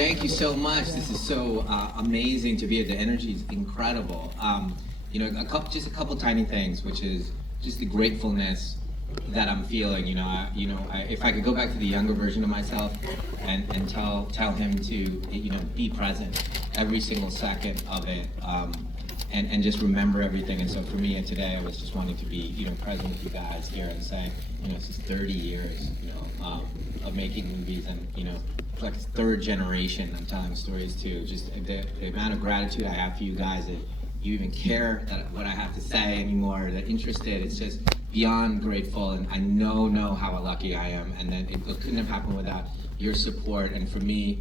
Thank you so much. This is so amazing to be here. The energy is incredible. Just a couple tiny things, which is just the gratefulness that I'm feeling. If I could go back to the younger version of myself and tell him to, be present every single second of it, and just remember everything. And so for me today, I was just wanting to be, present with you guys here and say, this is 30 years, of making movies, and like third generation I'm telling stories too. Just the amount of gratitude I have for you guys that you even care that what I have to say anymore, that interested. It's just beyond grateful, and I know how lucky I am, and that it couldn't have happened without your support. And for me,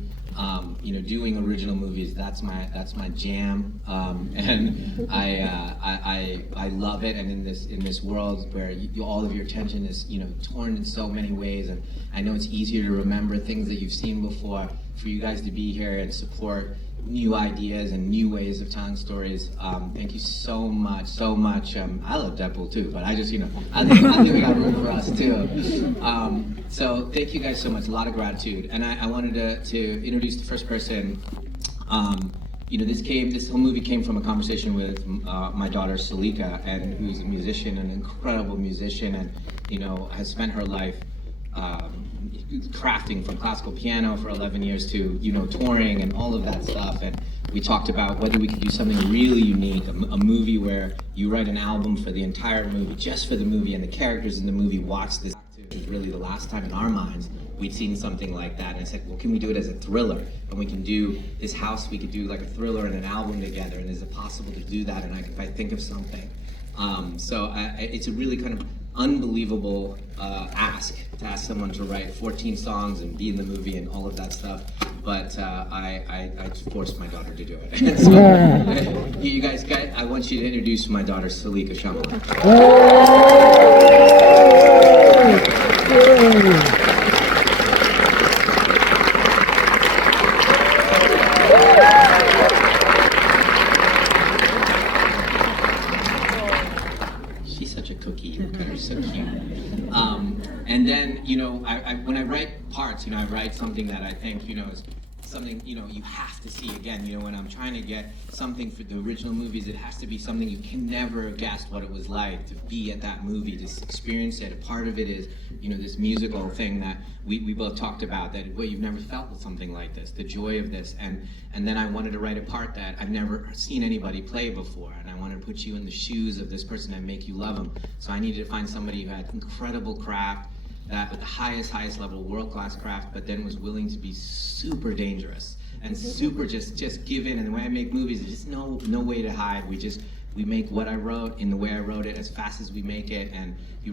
doing original movies, that's my jam, and I love it. And in this world where all of your attention is torn in so many ways, and I know it's easier to remember things that you've seen before. For you guys to be here and support new ideas and new ways of telling stories, thank you so much. I love Deadpool too, but I just I think we got room for us too. So thank you guys so much. A lot of gratitude, and I wanted to introduce the first person. This whole movie came from a conversation with my daughter Saleka, and who's a musician, an incredible musician, and has spent her life crafting from classical piano for 11 years to touring and all of that stuff. And we talked about whether we could do something really unique, a movie where you write an album for the entire movie, just for the movie, and the characters in the movie watch this. It was really the last time in our minds we'd seen something like that, and I said, well, can we do it as a thriller? And we can do this house, we could do like a thriller and an album together, and is it possible to do that? And if I think of something. It's a really kind of unbelievable ask to ask someone to write 14 songs and be in the movie and all of that stuff, but I forced my daughter to do it. So, you guys, I want you to introduce my daughter, Saleka Shyamalan. She's such a cookie. Look at her, so cute. And then, when I write parts, I write something that I think, is something, you have to see again. When I'm trying to get something for the original movies, it has to be something you can never guess what it was like to be at that movie, to experience it. A part of it is, this musical thing that we both talked about, that you've never felt with something like this, the joy of this. And then I wanted to write a part that I've never seen anybody play before, and I wanted to put you in the shoes of this person and make you love him. So I needed to find somebody who had incredible craft, that at the highest level, world-class craft, but then was willing to be super dangerous and super just give in. And the way I make movies, there's just no way to hide. We make what I wrote in the way I wrote it as fast as we make it, and it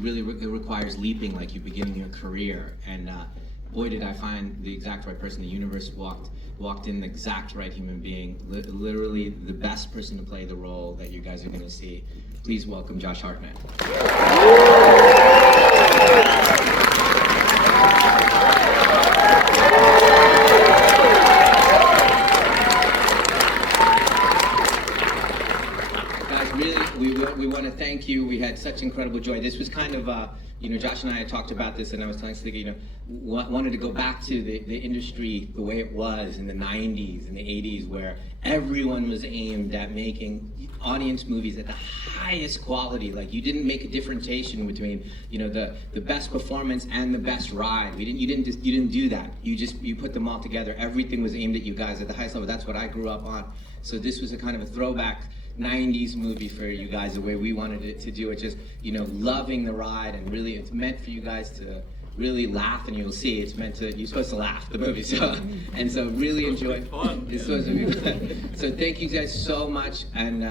requires leaping like you're beginning your career. And boy, did I find the exact right person. The universe walked in the exact right human being, literally the best person to play the role that you guys are going to see. Please welcome Josh Hartnett. We want to thank you. We had such incredible joy. This was kind of, Josh and I had talked about this, and I was telling Saleka, wanted to go back to the industry the way it was in the 90s and the 80s, where everyone was aimed at making audience movies at the highest quality. Like, you didn't make a differentiation between, the best performance and the best ride. You didn't do that. You put them all together. Everything was aimed at you guys at the highest level. That's what I grew up on. So this was a kind of a throwback 90s movie for you guys, the way we wanted it to do it, just loving the ride, and really it's meant for you guys to really laugh, and you'll see you're supposed to laugh, the movie, so really enjoy. It's supposed to be fun. So thank you guys so much, and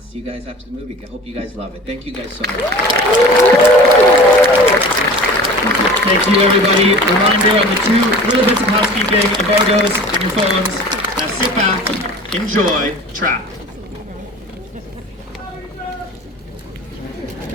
see you guys after the movie. I hope you guys love it. Thank you guys so much. Thank you, everybody. Reminder on the 2 little bits of housekeeping, embargoes in your phones. Now sit back, enjoy, trap.